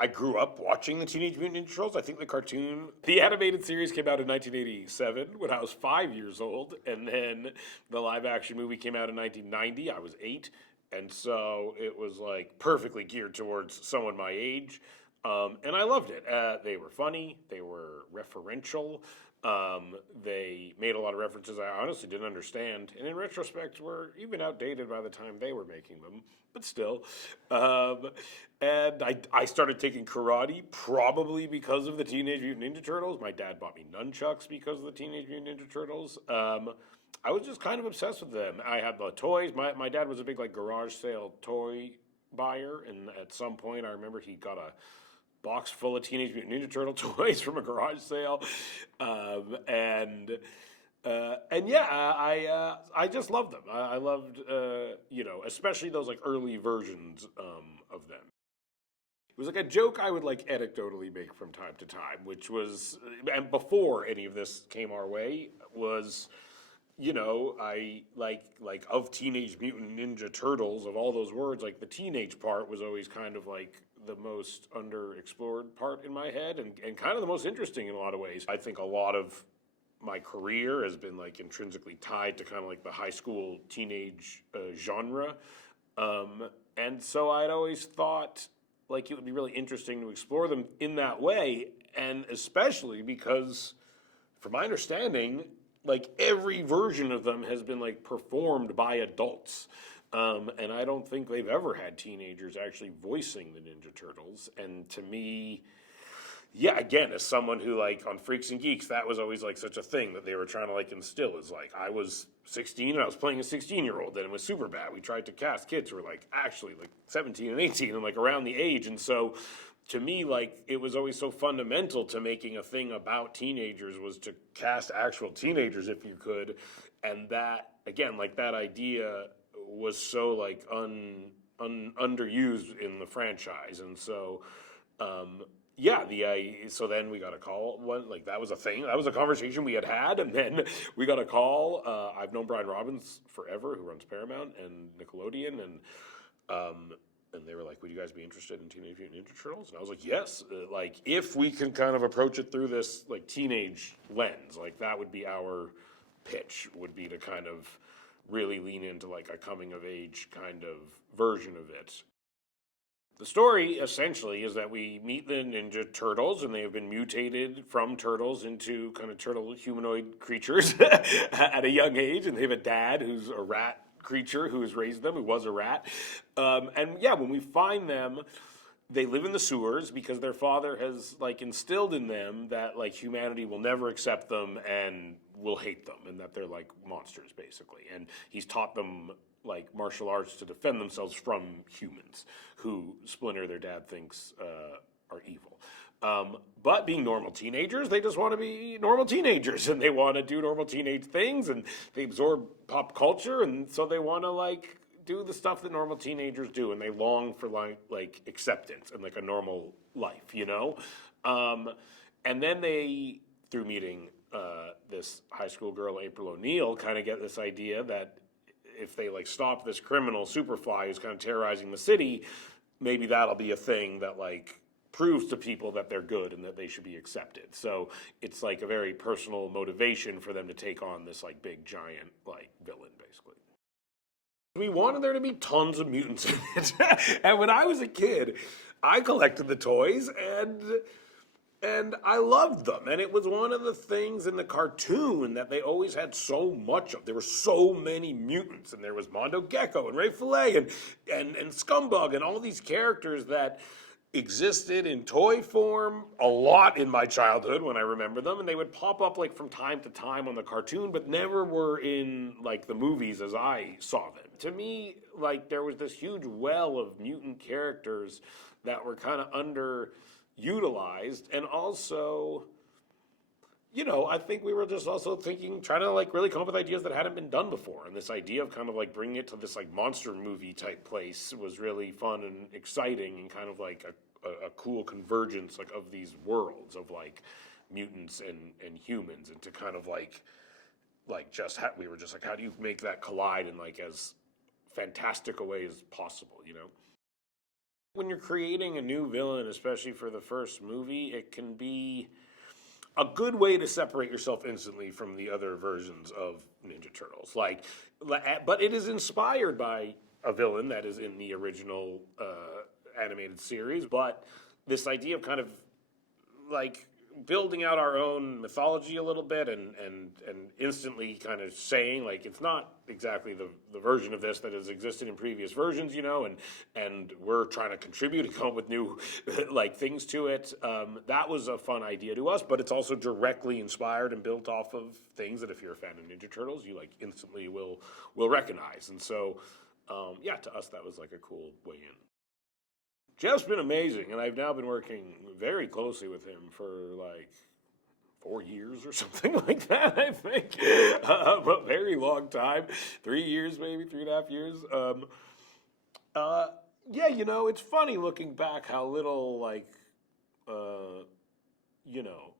I grew up watching the Teenage Mutant Ninja Turtles. I think the animated series came out in 1987 when I was 5 years old, and then the live action movie came out in 1990. I was 8, and so it was like perfectly geared towards someone my age. And I loved it. They were funny, they were referential, they made a lot of references I honestly didn't understand, and in retrospect were even outdated by the time they were making them, but still. Um, and I started taking karate probably because of the Teenage Mutant Ninja Turtles. My dad bought me nunchucks because of the Teenage Mutant Ninja Turtles. I was just kind of obsessed with them. I had the toys. My dad was a big like garage sale toy buyer, and at some point I remember he got a box full of Teenage Mutant Ninja Turtle toys from a garage sale, um, and and yeah, I just loved them. I loved especially those like early versions of them. It was like a joke I would like anecdotally make from time to time, which was, and before any of this came our way, was, I like of Teenage Mutant Ninja Turtles, of all those words, like the teenage part was always kind of like the most underexplored part in my head, and kind of the most interesting in a lot of ways. I think a lot of my career has been like intrinsically tied to kind of like the high school teenage genre. And so I'd always thought like it would be really interesting to explore them in that way, and especially because, from my understanding, like every version of them has been like performed by adults. And I don't think they've ever had teenagers actually voicing the Ninja Turtles. And to me, yeah, again, as someone who like on Freaks and Geeks, that was always like such a thing that they were trying to like instill. Is like I was 16 and I was playing a 16-year-old, and it was super bad. We tried to cast kids who were like actually like 17 and 18 and like around the age, and so to me, like it was always so fundamental to making a thing about teenagers was to cast actual teenagers if you could, and that again, like that idea was so like underused in the franchise, and so yeah, so then we got a call. One like that was a thing. That was a conversation we had, and then we got a call. I've known Brian Robbins forever, who runs Paramount and Nickelodeon, and they were like, "Would you guys be interested in Teenage Mutant Ninja Turtles?" And I was like, "Yes." Like, if we can kind of approach it through this like teenage lens, like that would be our pitch. Would be to kind of really lean into like a coming of age kind of version of it. The story essentially is that we meet the Ninja Turtles, and they have been mutated from turtles into kind of turtle humanoid creatures at a young age, and they have a dad who's a rat creature who has raised them, who was a rat. And yeah, when we find them, they live in the sewers because their father has like instilled in them that like humanity will never accept them and will hate them, and that they're like monsters basically. And he's taught them like martial arts to defend themselves from humans who Splinter, their dad, thinks are evil. But being normal teenagers, they just want to be normal teenagers, and they want to do normal teenage things, and they absorb pop culture, and so they want to like do the stuff that normal teenagers do, and they long for like acceptance and like a normal life, and then they, through meeting this high school girl, April O'Neil, kind of get this idea that if they like stop this criminal Superfly who's kind of terrorizing the city, maybe that'll be a thing that like proves to people that they're good and that they should be accepted. So it's like a very personal motivation for them to take on this like big giant like villain basically. We wanted there to be tons of mutants in it. And when I was a kid, I collected the toys, and I loved them. And it was one of the things in the cartoon that they always had so much of. There were so many mutants, and there was Mondo Gecko and Ray Fillet and Scumbug and all these characters that existed in toy form a lot in my childhood when I remember them, and they would pop up like from time to time on the cartoon, but never were in like the movies as I saw them. To me, like there was this huge well of mutant characters that were kind of underutilized, and also, I think we were just also trying to like really come up with ideas that hadn't been done before. And this idea of kind of like bringing it to this like monster movie type place was really fun and exciting, and kind of like a cool convergence like of these worlds of like mutants and humans, and to kind of like we were just like, how do you make that collide in like as fantastic a way as possible, When you're creating a new villain, especially for the first movie, it can be a good way to separate yourself instantly from the other versions of Ninja Turtles. But it is inspired by a villain that is in the original animated series. But this idea of kind of like building out our own mythology a little bit and instantly kind of saying like it's not exactly the version of this that has existed in previous versions, and we're trying to contribute and come up with new like things to it. That was a fun idea to us, but it's also directly inspired and built off of things that if you're a fan of Ninja Turtles, you like instantly will recognize. And so yeah, to us that was like a cool way in. Jeff's been amazing, and I've now been working very closely with him for like 4 years or something like that, I think. A very long time. 3 years, maybe, 3.5 years. Yeah, it's funny looking back how little, like,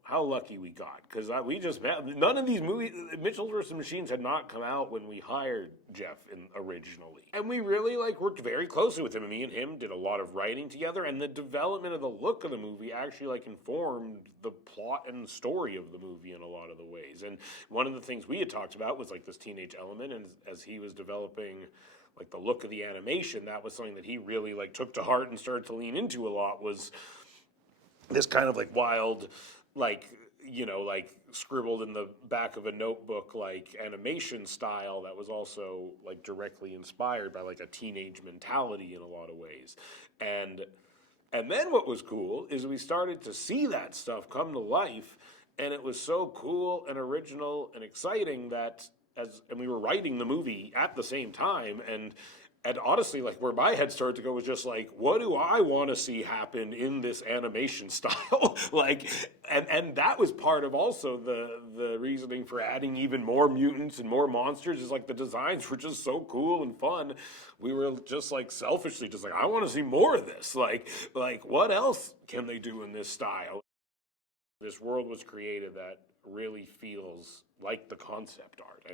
how lucky we got. Because we just met, none of these movies, Mitchell vs. Machines had not come out when we hired Jeff originally. And we really, like, worked very closely with him. And me and him did a lot of writing together. And the development of the look of the movie actually, like, informed the plot and story of the movie in a lot of the ways. And one of the things we had talked about was, like, this teenage element. And as he was developing, like, the look of the animation, that was something that he really, like, took to heart and started to lean into a lot, was this kind of, like, wild, like, like scribbled in the back of a notebook, like animation style that was also like directly inspired by like a teenage mentality in a lot of ways. And then what was cool is we started to see that stuff come to life, and it was so cool and original and exciting that and we were writing the movie at the same time, and honestly, like, where my head started to go was just like, what do I want to see happen in this animation style? Like, and that was part of also the reasoning for adding even more mutants and more monsters, is like the designs were just so cool and fun. We were just like selfishly just like, I want to see more of this. Like what else can they do in this style? This world was created that really feels like the concept art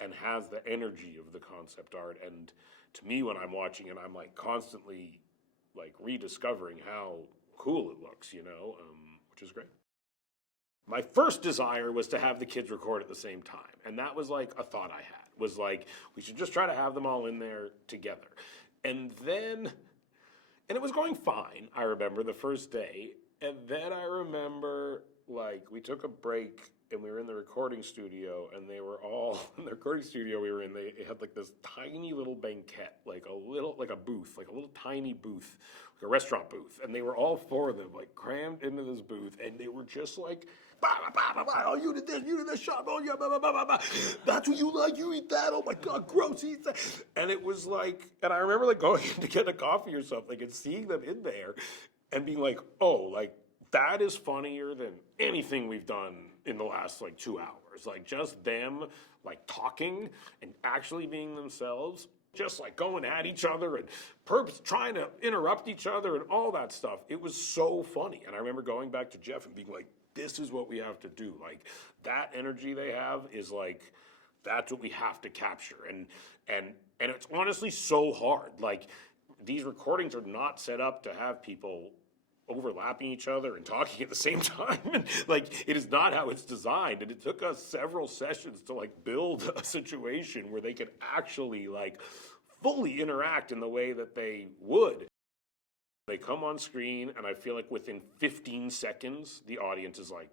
and has the energy of the concept art. And to me, when I'm watching it, I'm like constantly like rediscovering how cool it looks, which is great. My first desire was to have the kids record at the same time. And that was like a thought I had, was like, we should just try to have them all in there together. And it was going fine, I remember, the first day. And then I remember, like, we took a break and we were in the recording studio, and they were all in the recording studio we were in. They had like this tiny little banquette, like a booth, like a little tiny booth, like a restaurant booth. And they were all four of them, like crammed into this booth, and they were just like, bah, bah, bah, bah, oh, you did this shot, oh yeah, bah, bah, bah, bah, bah. That's what you like, you eat that, oh my God, gross, eat that. And it was like, and I remember like going in to get a coffee or something and seeing them in there and being like, oh, like, that is funnier than anything we've done in the last like 2 hours. Like just them like talking and actually being themselves, just like going at each other and trying to interrupt each other and all that stuff. It was so funny. And I remember going back to Jeff and being like, this is what we have to do. Like that energy they have is like, that's what we have to capture. And it's honestly so hard. Like these recordings are not set up to have people overlapping each other and talking at the same time. And like, it is not how it's designed. And it took us several sessions to like build a situation where they could actually like fully interact in the way that they would. They come on screen, and I feel like within 15 seconds, the audience is like,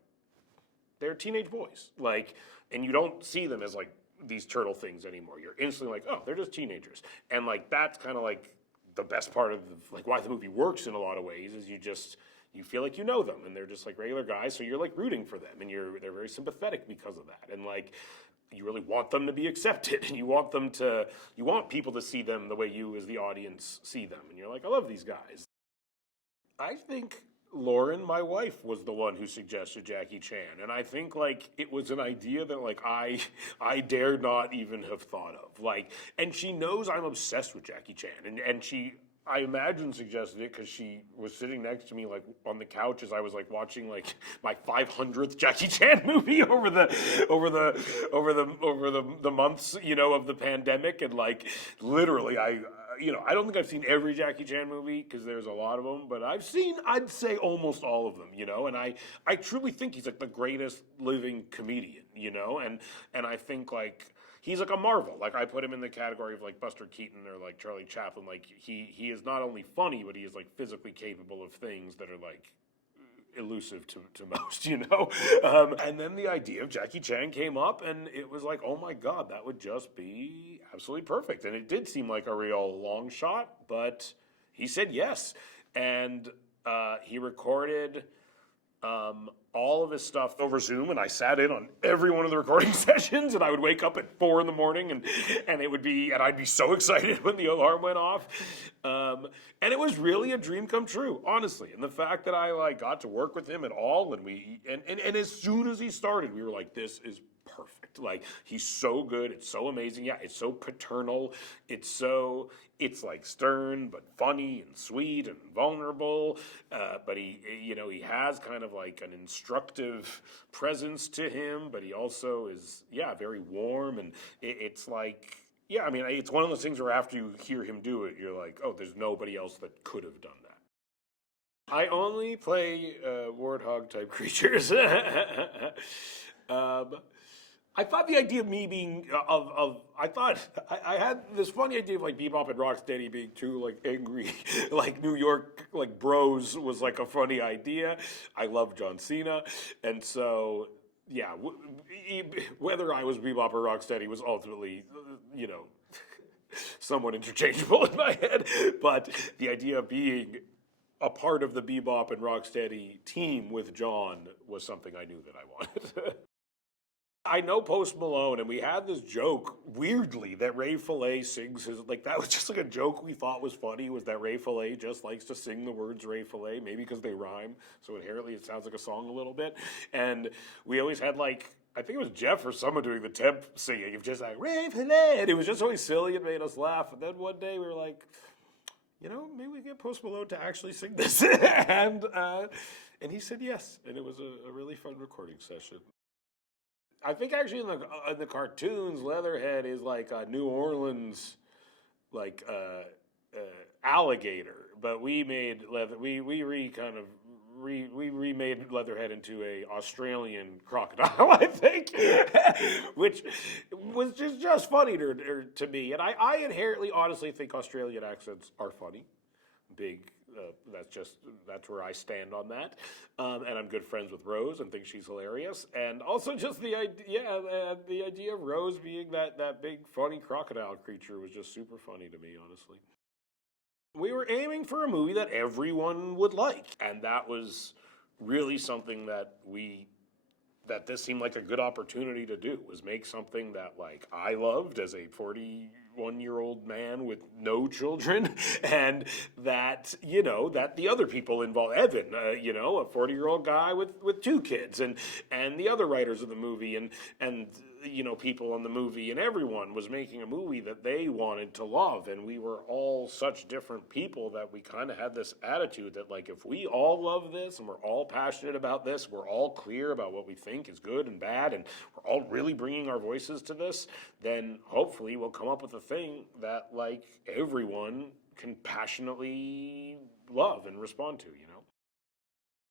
they're teenage boys. Like, and you don't see them as like these turtle things anymore. You're instantly like, oh, they're just teenagers. And like, that's kind of like the best part of like why the movie works in a lot of ways, is you feel like you know them, and they're just like regular guys, so you're like rooting for them, and they're very sympathetic because of that, and like you really want them to be accepted, and you want people to see them the way you as the audience see them, and you're like, I love these guys. I think Lauren, my wife, was the one who suggested Jackie Chan, and I think like it was an idea that like I dare not even have thought of. Like, and she knows I'm obsessed with Jackie Chan, and she, I imagine, suggested it because she was sitting next to me like on the couch as I was like watching like my 500th Jackie Chan movie over the months, of the pandemic, and like literally I don't think I've seen every Jackie Chan movie because there's a lot of them, but I've seen, I'd say, almost all of them, and I truly think he's like the greatest living comedian, and I think like he's like a marvel. Like I put him in the category of like Buster Keaton or like Charlie Chaplin. Like he is not only funny, but he is like physically capable of things that are like elusive to most, and then the idea of Jackie Chan came up, and it was like, oh my God, that would just be absolutely perfect. And it did seem like a real long shot, but he said yes. And he recorded all of his stuff over Zoom, and I sat in on every one of the recording sessions, and I would wake up at 4 a.m. and it would be, and I'd be so excited when the alarm went off. And it was really a dream come true, honestly. And the fact that I like got to work with him at all, and as soon as he started, we were like, this is perfect. Like, he's so good. It's so amazing. Yeah, it's so paternal. It's like stern, but funny and sweet and vulnerable. But he has kind of like an instructive presence to him, but he also is, very warm. And it's like, I mean, it's one of those things where after you hear him do it, you're like, oh, there's nobody else that could have done that. I only play warthog type creatures. I thought the idea of me being I had this funny idea of like Bebop and Rocksteady being two like angry like New York like bros was like a funny idea. I love John Cena, and so whether I was Bebop or Rocksteady was ultimately somewhat interchangeable in my head. But the idea of being a part of the Bebop and Rocksteady team with John was something I knew that I wanted. I know Post Malone, and we had this joke, weirdly, that Ray Fillet sings his, like, that was just like a joke we thought was funny, was that Ray Fillet just likes to sing the words Ray Fillet, maybe because they rhyme, so inherently it sounds like a song a little bit. And we always had, like, I think it was Jeff or someone doing the temp singing, of just like, Ray Fillet, and it was just always silly, it made us laugh. And then one day we were like, maybe we get Post Malone to actually sing this. and he said yes, and it was a really fun recording session. I think actually in the cartoons, Leatherhead is like a New Orleans, like alligator, but we made we remade Leatherhead into a Australian crocodile, I think, which was just funny to me. And I inherently, honestly think Australian accents are funny. That's where I stand on that. And I'm good friends with Rose and think she's hilarious. And also just the idea of Rose being that big funny crocodile creature was just super funny to me, honestly. We were aiming for a movie that everyone would like, and that was really something that this seemed like a good opportunity to do, was make something that like I loved as a 41-year-old man with no children, and that that the other people involved, Evan, a 40-year-old guy with 2 kids, and the other writers of the movie, and people on the movie, and everyone was making a movie that they wanted to love, and we were all such different people that we kind of had this attitude that like if we all love this and we're all passionate about this, we're all clear about what we think is good and bad, and we're all really bringing our voices to this, then hopefully we'll come up with a thing that like everyone can passionately love and respond to,